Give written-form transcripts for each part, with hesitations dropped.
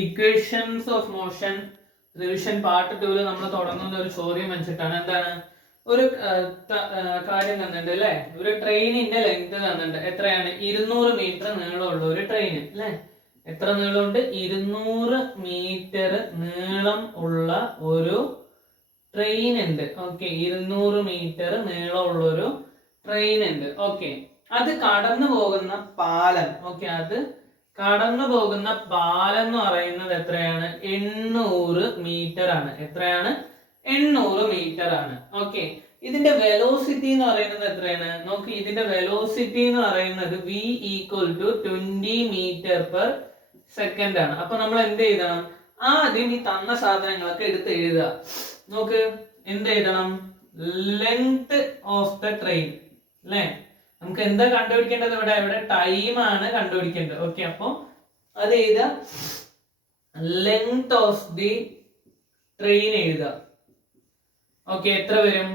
Equations of motion revision part 2 നമ്മൾ തുടങ്ങുന്ന ഒരു ചോദ്യം വെച്ചിട്ടാണ്. എന്താണ് ഒരു കാര്യം തന്നിട്ടുണ്ട് അല്ലെ. ഒരു ട്രെയിനിന്റെ ലെങ്ത് തന്നിട്ടുണ്ട്. എത്രയാണ്? 200 മീറ്റർ നീളമുള്ള ഒരു ട്രെയിൻ അല്ലെ. എത്ര നീളമുണ്ട്? 200 മീറ്റർ നീളം ഉള്ള ഒരു ട്രെയിൻ ഉണ്ട്. ഓക്കെ, 200 മീറ്റർ നീളമുള്ള ഒരു ട്രെയിൻ ഉണ്ട്. ഓക്കെ, അത് കടന്നു പോകുന്ന പാലം. ഓക്കെ, അത് കടന്നു പോകുന്ന പാലം എന്ന് പറയുന്നത് എത്രയാണ്? 800 മീറ്റർ ആണ്. എത്രയാണ്? 800 മീറ്റർ ആണ്. ഓക്കെ, ഇതിന്റെ വെലോസിറ്റി എന്ന് പറയുന്നത് എത്രയാണ്? നോക്ക്, ഇതിന്റെ വെലോസിറ്റി എന്ന് പറയുന്നത് v equal to 20 metre per second ആണ്. അപ്പൊ നമ്മൾ എന്ത് എഴുതണം? ആദ്യം ഈ തന്ന സാധനങ്ങളൊക്കെ എടുത്ത് എഴുതുക. നോക്ക്, എന്ത് എഴുതണം? ലെങ്ത് ഓഫ് ദ ട്രെയിൻ അല്ലേ. നമുക്ക് എന്താ കണ്ടുപിടിക്കേണ്ടത്? ഇവിടെ ടൈം ആണ് കണ്ടുപിടിക്കേണ്ടത്. ഓക്കെ, അപ്പൊ അത് എഴുതുക. ലെങ്ത് ഓഫ് ദി ട്രെയിൻ എഴുതുക. ഓക്കെ, എത്ര വരും?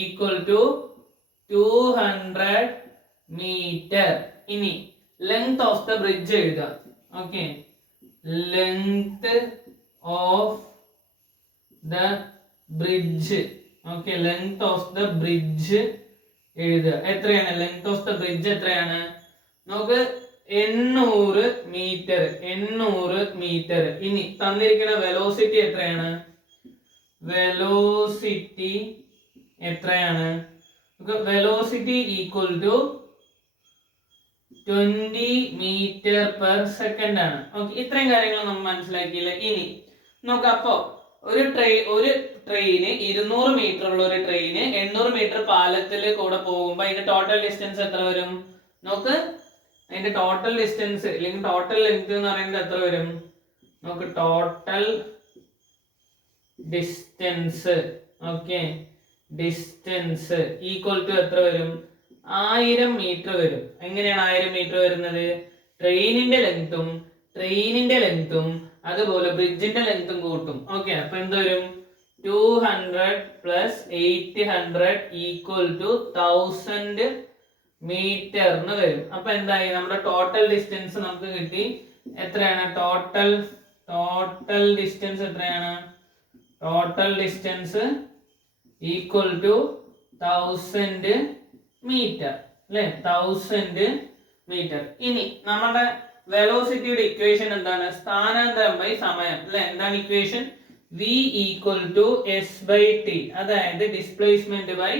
Equal to 200 metre. ഇനി ലെങ്ത് ഓഫ് ദ ബ്രിഡ്ജ് എഴുതുക. Okay, length of the bridge. Okay, length of the bridge എഴുതുക. എത്രയാണ് ലെങ്ത് ഓഫ് ദ ബ്രിഡ്ജ്? എത്രയാണ്? നമുക്ക് 800 മീറ്റർ. 800 മീറ്റർ. ഇനി തന്നിരിക്കുന്ന വെലോസിറ്റി എത്രയാണ്? വെലോസിറ്റി എത്രയാണ്? Velocity equal to 20 metre per second ആണ്. ഓക്കെ, ഇത്രയും കാര്യങ്ങൾ നമ്മൾ മനസ്സിലാക്കിയില്ലേ. ഇനി നോക്കാം. അപ്പോ ഒരു ട്രെയിന് 200 മീറ്റർ ഉള്ള ഒരു ട്രെയിന് 800 മീറ്റർ പാലത്തിൽ കൂടെ പോകുമ്പോ അതിന്റെ ടോട്ടൽ ഡിസ്റ്റൻസ് എത്ര വരും? നോക്ക്, അതിന്റെ ടോട്ടൽ ഡിസ്റ്റൻസ് അല്ലെങ്കിൽ ടോട്ടൽ ലെങ്ത് എന്ന് പറയുന്നത് എത്ര വരും? നോക്ക്, total distance. Okay, distance equal to എത്ര വരും? 1000 മീറ്റർ വരും. എങ്ങനെയാണ് 1000 മീറ്റർ വരുന്നത്? ട്രെയിനിന്റെ ലെങ്തും അതുപോലെ ബ്രിഡ്ജിന്റെ ലെങ്തും കൂട്ടും. ഓക്കെ, അപ്പൊ എന്ത് വരും? 200 പ്ലസ് 800 ഈക്വൽ ടു 1000 മീറ്റർ എന്ന് വരും. അപ്പൊ എന്തായി? നമ്മുടെ ടോട്ടൽ ഡിസ്റ്റൻസ് നമുക്ക് കിട്ടി. എത്രയാണ് ടോട്ടൽ ഡിസ്റ്റൻസ്? എത്രയാണ് total distance? Equal to 1000 metre അല്ലെ. 1000 മീറ്റർ. ഇനി നമ്മുടെ വെലോസിറ്റിയുടെ ഇക്വേഷൻ എന്താണ്? സ്ഥാനാന്തരം ബൈ സമയം അല്ലെ. എന്താണ് equation? v equal to s by t, അതായത് ഡിസ്പ്ലേസ്മെന്റ് ബൈ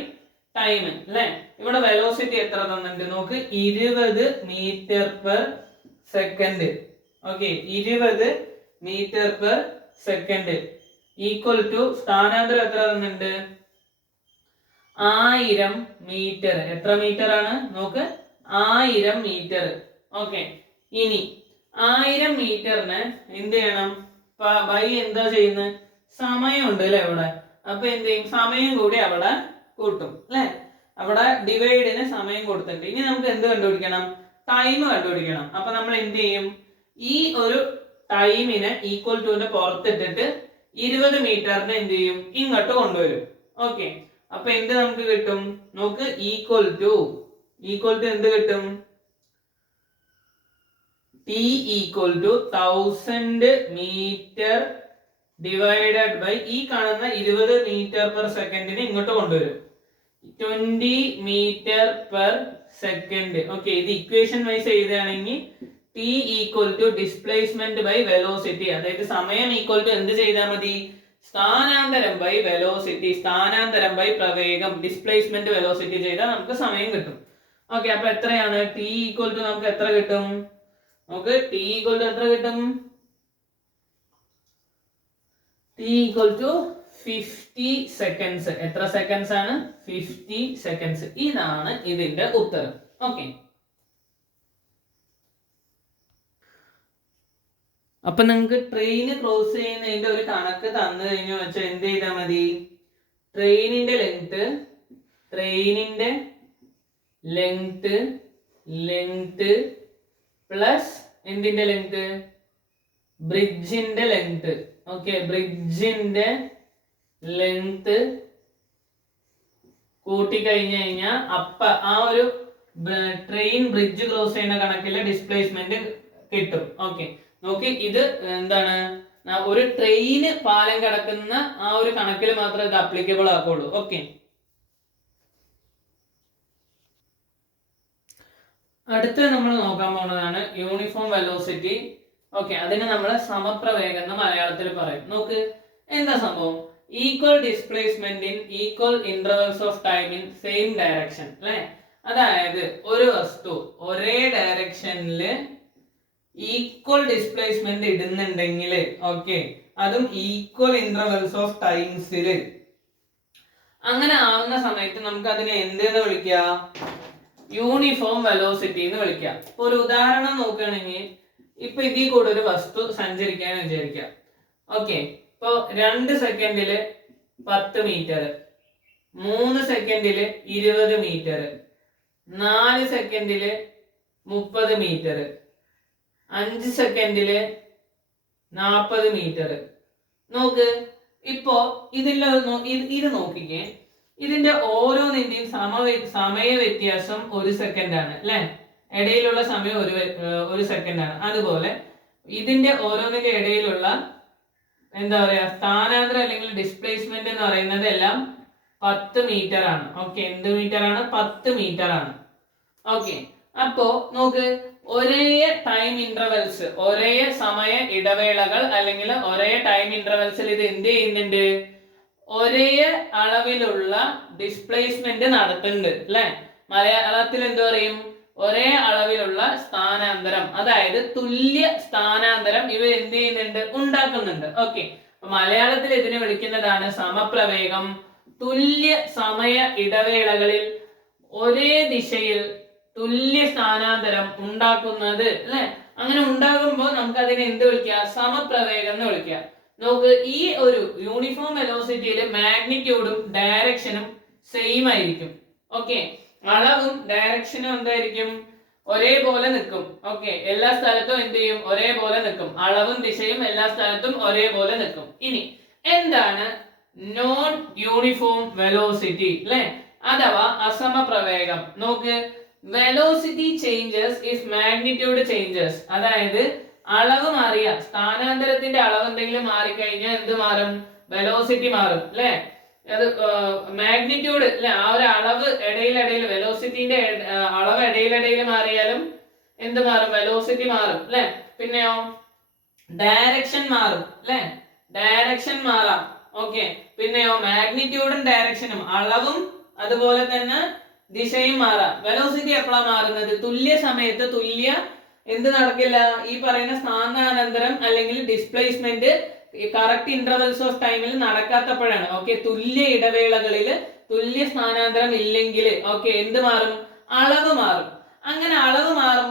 ടൈം അല്ലെ. ഇവിടെ വെലോസിറ്റി എത്ര തന്നിട്ടുണ്ട്? നോക്ക്, 20 metre per second. Okay, 20 metre per second equal to സ്ഥാനാന്തരം എത്ര തന്നിട്ടുണ്ട്? 1000 മീറ്റർ. എത്ര മീറ്റർ ആണ്? നോക്ക്, 1000 മീറ്റർ. ഓക്കെ, ഇനി 1000 മീറ്ററിന് എന്ത് ചെയ്യണം? ബൈ എന്താ ചെയ്യുന്നത്? സമയം ഉണ്ട് അല്ലെ ഇവിടെ. അപ്പൊ എന്ത് ചെയ്യും? സമയം കൂടി അവിടെ കൂട്ടും അല്ലെ. അവിടെ ഡിവൈഡിന് സമയം കൊടുത്തിട്ടുണ്ട്. ഇനി നമുക്ക് എന്ത് കണ്ടുപിടിക്കണം? ടൈം കണ്ടുപിടിക്കണം. അപ്പൊ നമ്മൾ എന്ത് ചെയ്യും? ഈ ഒരു ടൈമിനെ ഈക്വൽ ടുവിന്റെ പുറത്തിട്ടിട്ട് 20 മീറ്ററിന് എന്ത് ചെയ്യും? ഇങ്ങോട്ട് കൊണ്ടുവരും. ഓക്കെ, അപ്പൊ എന്ത് നമുക്ക് കിട്ടും? നോക്ക്, ഈക്വൽ ടു എന്ത് കിട്ടും? t equal to 1000 metre divided by ഈ കാണുന്ന 20 മീറ്റർ പെർ സെക്കൻഡിന് ഇങ്ങോട്ട് കൊണ്ടുവരും 20 മീറ്റർ പെർ സെക്കൻഡ്. ഓക്കെ, ഇത് ഇക്വേഷൻ വൈസ് എഴുതുകയാണെങ്കിൽ t equal to displacement by velocity, അതായത് സമയം ഈക്വൽ ടു എന്ത് ചെയ്താൽ മതി? സ്ഥാനാന്തരം ബൈ വെലോസിറ്റി, സ്ഥാനാന്തരം ബൈ പ്രവേഗം, ഡിസ്പ്ലേസ്മെന്റ് വെലോസിറ്റി ചെയ്താൽ നമുക്ക് സമയം കിട്ടും. ഓക്കെ, അപ്പൊ എത്രയാണ് t ഈക്വൽ ടു? നമുക്ക് എത്ര കിട്ടും? നമുക്ക് t ഈക്വൽ ടു എത്ര കിട്ടും? t equal to 50 seconds. എത്ര സെക്കൻഡ്സ് ആണ്? 50 സെക്കൻഡ്സ്. ഇതാണ് ഇതിന്റെ ഉത്തരം. ഓക്കെ, അപ്പൊ നിങ്ങൾക്ക് ട്രെയിൻ ക്രോസ് ചെയ്യുന്നതിന്റെ ഒരു കണക്ക് തന്നു കഴിഞ്ഞു വെച്ചാൽ എന്ത് ചെയ്താൽ മതി? ട്രെയിനിന്റെ ലെങ്ത് പ്ലസ് എന്തിന്റെ ലെങ്ത്? ബ്രിഡ്ജിന്റെ ലെങ്ത്. ഓക്കെ, ബ്രിഡ്ജിന്റെ ലെങ്ത് കൂട്ടി കഴിഞ്ഞു കഴിഞ്ഞാൽ അപ്പൊ ആ ഒരു ട്രെയിൻ ബ്രിഡ്ജ് ക്രോസ് ചെയ്യുന്ന കണക്കിലെ ഡിസ്പ്ലേസ്മെന്റ് കിട്ടും. ഓക്കെ, നോക്കി ഇത് എന്താണ്, ഒരു ട്രെയിന് പാലം കിടക്കുന്ന ആ ഒരു കണക്കിൽ മാത്രമേ ഇത് അപ്ലിക്കബിൾ ആക്കുള്ളൂ. ഓക്കെ, അടുത്ത് നമ്മൾ നോക്കാൻ പോകുന്നതാണ് യൂണിഫോം വെലോസിറ്റി. ഓക്കെ, അതിന് നമ്മൾ സമപ്രവേഗം എന്ന് മലയാളത്തിൽ പറയും. നോക്ക് എന്താ സംഭവം, equal displacement in equal intervals of time in same direction അല്ലെ. അതായത് ഒരു വസ്തു ഒരേ ഡയറക്ഷനിൽ ഈക്വൽ ഡിസ്പ്ലേസ്മെന്റ് ഇടുന്നുണ്ടെങ്കിൽ, ഓക്കെ, അതും ഈക്വൽ ഇന്റർവെൽസ് ഓഫ് ടൈംസിൽ, അങ്ങനെ ആവുന്ന സമയത്ത് നമുക്ക് അതിനെ എന്തെന്ന് വിളിക്കാം, യൂണിഫോം വെലോസിറ്റി എന്ന് വിളിക്കാം. ഇപ്പൊ ഒരു ഉദാഹരണം നോക്കുകയാണെങ്കിൽ, ഇപ്പൊ ഇതിൽ കൂടെ ഒരു വസ്തു സഞ്ചരിക്കാൻ വിചാരിക്കാം. ഓക്കെ, ഇപ്പൊ 2 സെക്കൻഡില് 10 മീറ്റർ, 3 സെക്കൻഡില് 20 മീറ്റർ, 4 സെക്കൻഡില് 30 മീറ്റർ, 5 സെക്കൻഡില് 40 മീറ്റർ. നോക്ക്, ഇപ്പോ ഇത് നോക്കിക്കേ, ഇതിന്റെ ഓരോന്നിന്റെയും സമയ വ്യത്യാസം 1 സെക്കൻഡ് ആണ് അല്ലെ, ഇടയിലുള്ള സമയം 1 സെക്കൻഡ് ആണ്. അതുപോലെ ഇതിന്റെ ഓരോന്നിന്റെ ഇടയിലുള്ള എന്താ പറയാ സ്ഥാനാന്തരം അല്ലെങ്കിൽ ഡിസ്പ്ലേസ്മെന്റ് എന്ന് പറയുന്നത് എല്ലാം 10 മീറ്റർ ആണ്. ഓക്കെ, എന്ത് മീറ്റർ ആണ്, 10 മീറ്റർ ആണ്. ഓക്കെ, അപ്പോ നോക്ക്, ഒരേ ടൈം ഇന്റർവെൽസ്, ഒരേ സമയ ഇടവേളകൾ അല്ലെങ്കിൽ ഒരേ ടൈം ഇന്റർവെൽസിൽ ഇത് എന്ത് ചെയ്യുന്നുണ്ട്, ഒരേ അളവിലുള്ള ഡിസ്പ്ലേസ്മെന്റ് നടത്തുന്നുണ്ട് അല്ലെ. മലയാളത്തിൽ എന്ത് പറയും, ഒരേ അളവിലുള്ള സ്ഥാനാന്തരം, അതായത് തുല്യ സ്ഥാനാന്തരം ഇവർ എന്ത് ചെയ്യുന്നുണ്ട്, ഉണ്ടാക്കുന്നുണ്ട്. ഓക്കെ, മലയാളത്തിൽ ഇതിനെ വിളിക്കുന്നതാണ് സമപ്രവേഗം. തുല്യ സമയ ഇടവേളകളിൽ ഒരേ ദിശയിൽ തുല്യ സ്ഥാനാന്തരം ഉണ്ടാക്കുന്നത് അല്ലെ. അങ്ങനെ ഉണ്ടാകുമ്പോൾ നമുക്ക് അതിനെ എന്ത് വിളിക്കാം, സമപ്രവേഗം എന്ന് വിളിക്കാം. നോക്ക്, ഈ ഒരു യൂണിഫോം വെലോസിറ്റിയിൽ മാഗ്നിറ്റ്യൂഡും ഡയറക്ഷനും സെയിം ആയിരിക്കും. ഓക്കെ, അളവും ഡയറക്ഷനും എന്തായിരിക്കും, ഒരേപോലെ നിൽക്കും. ഓക്കെ, എല്ലാ സ്ഥലത്തും എന്ത് ചെയ്യും, ഒരേപോലെ നിൽക്കും. അളവും ദിശയും എല്ലാ സ്ഥലത്തും ഒരേപോലെ നിൽക്കും. ഇനി എന്താണ് നോൺ യൂണിഫോം വെലോസിറ്റി അല്ലെ, അഥവാ അസമപ്രവേഗം. നോക്ക്, velocity changes if magnitude changes, അതായത് അളവ് മാറിയ സ്ഥാനാന്തരത്തിന്റെ അളവ് എന്തെങ്കിലും മാറിക്കഴിഞ്ഞാൽ എന്ത് മാറും, വെലോസിറ്റി മാറും അല്ലെ. അത് മാഗ്നിറ്റ്യൂഡ് അല്ലെ, ആ ഒരു അളവ് ഇടയിലിടയിൽ വെലോസിറ്റിന്റെ അളവ് ഇടയിലിടയിൽ മാറിയാലും എന്ത് മാറും, വെലോസിറ്റി മാറും അല്ലെ. പിന്നെയോ ഡയറക്ഷൻ മാറും അല്ലെ, ഡയറക്ഷൻ മാറാം. ഓക്കെ, പിന്നെയോ മാഗ്നിറ്റ്യൂഡും ഡയറക്ഷനും, അളവും അതുപോലെ തന്നെ ദിശയും മാറാം. വെലോസിറ്റി എപ്പോഴാണ് മാറുന്നത്, തുല്യ സമയത്ത് എന്ത് നടക്കില്ല, ഈ പറയുന്ന സ്ഥാനാന്തരം അല്ലെങ്കിൽ ഡിസ്പ്ലേസ്മെന്റ് കറക്റ്റ് ഇന്റർവെൽസ് ഓഫ് ടൈമിൽ നടക്കാത്തപ്പോഴാണ്. ഓക്കെ, തുല്യ ഇടവേളകളിൽ തുല്യ സ്ഥാനാന്തരം ഇല്ലെങ്കിൽ ഓക്കെ എന്ത് മാറും, അളവ് മാറും. അങ്ങനെ അളവ് മാറും.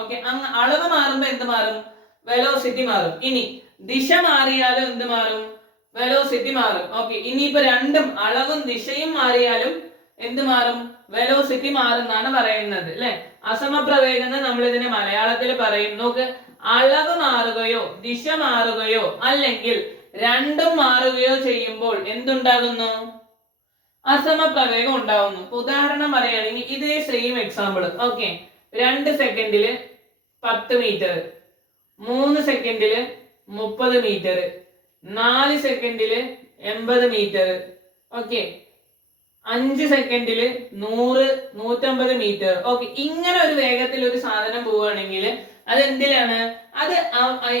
ഓക്കെ, അളവ് മാറുമ്പോ എന്ത് മാറും, വെലോസിറ്റി മാറും. ഇനി ദിശ മാറിയാലും എന്ത് മാറും, വെലോസിറ്റി മാറും. ഓക്കെ, ഇനിയിപ്പോ രണ്ടും അളവും ദിശയും മാറിയാലും എന്ത് മാറും, വെലോസിറ്റി മാറുന്നാണ് പറയുന്നത് അല്ലെ. അസമപ്രവേഗം എന്ന് നമ്മൾ ഇതിനെ മലയാളത്തിൽ പറയും. നോക്ക്, അളവ് മാറുകയോ ദിശ മാറുകയോ അല്ലെങ്കിൽ രണ്ടും മാറുകയോ ചെയ്യുമ്പോൾ എന്തുണ്ടാകുന്നു, അസമപ്രവേഗം ഉണ്ടാകുന്നു. ഉദാഹരണം പറയുകയാണെങ്കിൽ ഇതേ സെയിം എക്സാമ്പിൾ. ഓക്കെ, 2 സെക്കൻഡില് 10 മീറ്റർ, 3 സെക്കൻഡില് 30 മീറ്റർ, 4 സെക്കൻഡില് 80 മീറ്റർ, ഓക്കെ, 5 സെക്കൻഡില് 100-150 മീറ്റർ. ഓക്കെ, ഇങ്ങനെ ഒരു വേഗത്തിൽ ഒരു സാധനം പോവുകയാണെങ്കിൽ അത് എന്തിലാണ്, അത്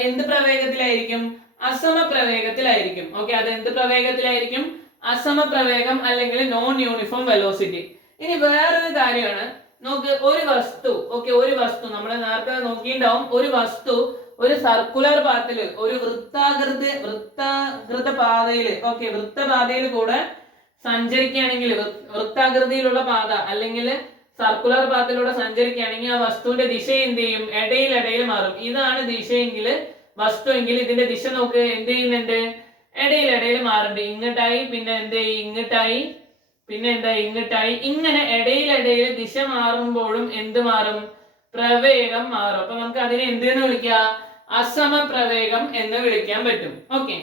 എന്ത് പ്രവേഗത്തിലായിരിക്കും, അസമപ്രവേഗത്തിലായിരിക്കും. ഓക്കെ, അത് എന്ത് പ്രവേഗത്തിലായിരിക്കും, അസമപ്രവേഗം അല്ലെങ്കിൽ നോൺ യൂണിഫോം വെലോസിറ്റി. ഇനി വേറൊരു കാര്യമാണ്, നോക്ക്, ഒരു വസ്തു നമ്മൾ നേരത്തെ നോക്കിയിട്ടുണ്ടാവും, ഒരു വസ്തു ഒരു സർക്കുലർ പാത്തില്, ഒരു വൃത്താകൃത പാതയില്, ഓക്കെ, വൃത്തപാതയിൽ കൂടെ സഞ്ചരിക്കുകയാണെങ്കിൽ, വൃത്താകൃതിയിലുള്ള പാത അല്ലെങ്കിൽ സർക്കുലർ പാത്തിലൂടെ സഞ്ചരിക്കുകയാണെങ്കിൽ ആ വസ്തുവിന്റെ ദിശ എന്ത് ചെയ്യും, ഇടയിൽ മാറും. ഇതാണ് ദിശയെങ്കിൽ, വസ്തുവെങ്കിൽ ഇതിന്റെ ദിശ നോക്ക് എന്ത് ചെയ്യുന്നുണ്ട്, ഇടയിൽ മാറുന്നുണ്ട്. ഇങ്ങോട്ടായി, പിന്നെ എന്ത് ചെയ്യും, ഇങ്ങോട്ടായി, പിന്നെ എന്താ ഇങ്ങോട്ടായി. ഇങ്ങനെ ഇടയിൽ ദിശ മാറുമ്പോഴും എന്ത് മാറും, പ്രവേഗം മാറും. അപ്പൊ നമുക്ക് അതിനെ എന്തെന്ന് വിളിക്കാം, അസമപ്രവേഗം എന്ന് വിളിക്കാൻ പറ്റും. ഓക്കെ,